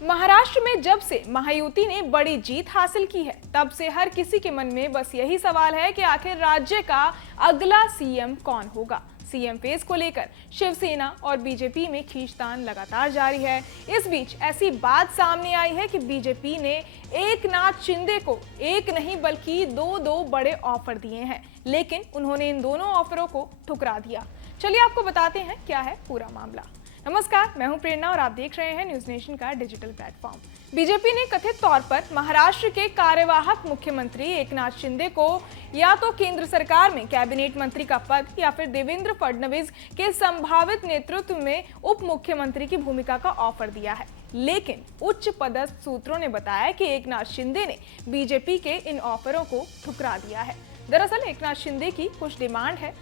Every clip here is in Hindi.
महाराष्ट्र में जब से महायुति ने बड़ी जीत हासिल की है, तब से हर किसी के मन में बस यही सवाल है कि आखिर राज्य का अगला सीएम कौन होगा। सीएम फेज को लेकर शिवसेना और बीजेपी में खींचतान लगातार जारी है। इस बीच ऐसी बात सामने आई है कि बीजेपी ने एकनाथ शिंदे को एक नहीं बल्कि दो बड़े ऑफर दिए हैं, लेकिन उन्होंने इन दोनों ऑफरों को ठुकरा दिया। चलिए आपको बताते हैं क्या है पूरा मामला। नमस्कार, मैं हूं प्रेरणा और आप देख रहे हैं न्यूज नेशन का डिजिटल प्लेटफॉर्म। बीजेपी ने कथित तौर पर महाराष्ट्र के कार्यवाहक मुख्यमंत्री एकनाथ शिंदे को या तो केंद्र सरकार में कैबिनेट मंत्री का पद या फिर देवेंद्र फडणवीस के संभावित नेतृत्व में उप मुख्यमंत्री की भूमिका का ऑफर दिया है, लेकिन उच्च पदस्थ सूत्रों ने बताया कि एकनाथ शिंदे ने बीजेपी के इन ऑफरों को ठुकरा दिया है। दरअसल एकनाथ शिंदे की कुछ डिमांड है।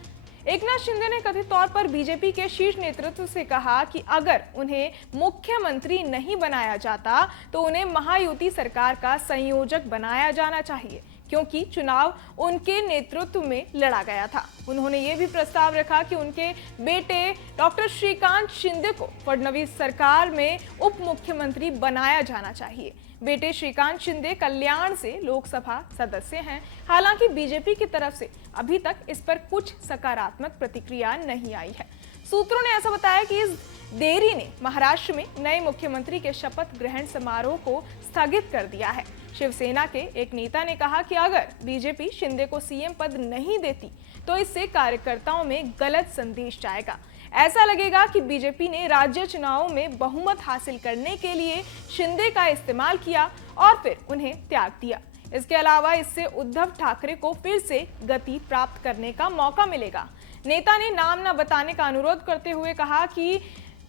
एकनाथ शिंदे ने कथित तौर पर बीजेपी के शीर्ष नेतृत्व से कहा कि अगर उन्हें मुख्यमंत्री नहीं बनाया जाता तो उन्हें महायुति सरकार का संयोजक बनाया जाना चाहिए, क्योंकि चुनाव उनके नेतृत्व में लड़ा गया था। उन्होंने ये भी प्रस्ताव रखा कि उनके बेटे डॉक्टर श्रीकांत शिंदे को फडणवीस सरकार में उप मुख्यमंत्री बनाया जाना चाहिए। बेटे श्रीकांत शिंदे कल्याण से लोकसभा सदस्य हैं। हालांकि बीजेपी की तरफ से अभी तक इस पर कुछ सकारात्मक प्रतिक्रिया नहीं आई है। सूत्रों ने ऐसा बताया कि इस देरी ने महाराष्ट्र में नए मुख्यमंत्री के शपथ ग्रहण समारोह को स्थगित कर दिया है। शिवसेना के एक नेता ने कहा कि अगर बीजेपी शिंदे को सीएम पद नहीं देती तो इससे कार्यकर्ताओं में गलत संदेश जाएगा। ऐसा लगेगा कि बीजेपी ने राज्य चुनावों में बहुमत हासिल करने के लिए शिंदे का इस्तेमाल किया और फिर उन्हें त्याग दिया। इसके अलावा इससे उद्धव ठाकरे को फिर से गति प्राप्त करने का मौका मिलेगा। नेता ने नाम न बताने का अनुरोध करते हुए कहा कि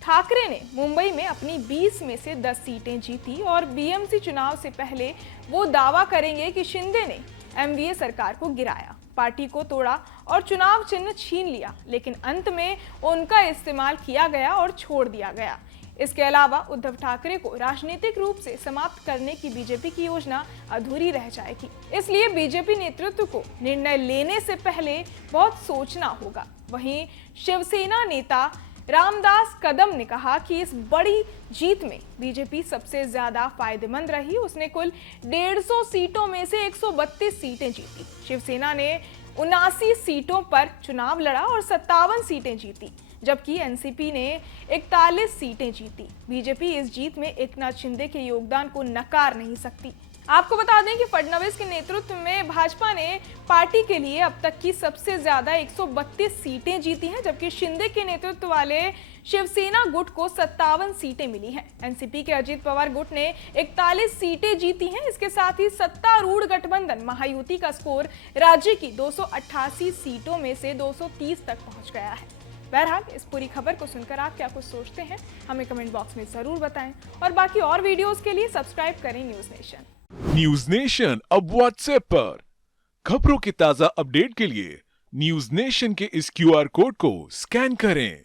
ठाकरे ने मुंबई में अपनी 20 में से 10 सीटें जीती और बीएमसी चुनाव से पहले वो दावा करेंगे कि शिंदे ने एमवीए सरकार को गिराया, पार्टी को तोड़ा और चुनाव चिन्ह छीन लिया, लेकिन अंत में उनका इस्तेमाल किया गया और छोड़ दिया गया। इसके अलावा उद्धव ठाकरे को राजनीतिक रूप से समाप्त करने की बीजेपी की योजना अधूरी रह जाएगी। इसलिए बीजेपी नेतृत्व को निर्णय लेने से पहले बहुत सोचना होगा। वहीं शिवसेना नेता रामदास कदम ने कहा कि इस बड़ी जीत में बीजेपी सबसे ज्यादा फायदेमंद रही। उसने कुल 150 सीटों में से 132 सीटें जीती। शिवसेना ने 79 सीटों पर चुनाव लड़ा और 57 सीटें जीती, जबकि एनसीपी ने 41 सीटें जीती। बीजेपी इस जीत में एकनाथ शिंदे के योगदान को नकार नहीं सकती। आपको बता दें कि फडणवीस के नेतृत्व में भाजपा ने पार्टी के लिए अब तक की सबसे ज्यादा 132 सीटें जीती हैं, जबकि शिंदे के नेतृत्व वाले शिवसेना गुट को 57 सीटें मिली हैं। एनसीपी के अजीत पवार गुट ने 41 सीटें जीती हैं। इसके साथ ही सत्तारूढ़ गठबंधन महायुति का स्कोर राज्य की 288 सीटों में से 230 तक पहुंच गया है। बहरहाल इस पूरी खबर को सुनकर आप क्या कुछ सोचते हैं, हमें कमेंट बॉक्स में जरूर बताएं और बाकी और वीडियोस के लिए सब्सक्राइब करें न्यूज नेशन। न्यूज नेशन अब व्हाट्सएप पर खबरों की ताजा अपडेट के लिए न्यूज नेशन के इस क्यूआर कोड को स्कैन करें।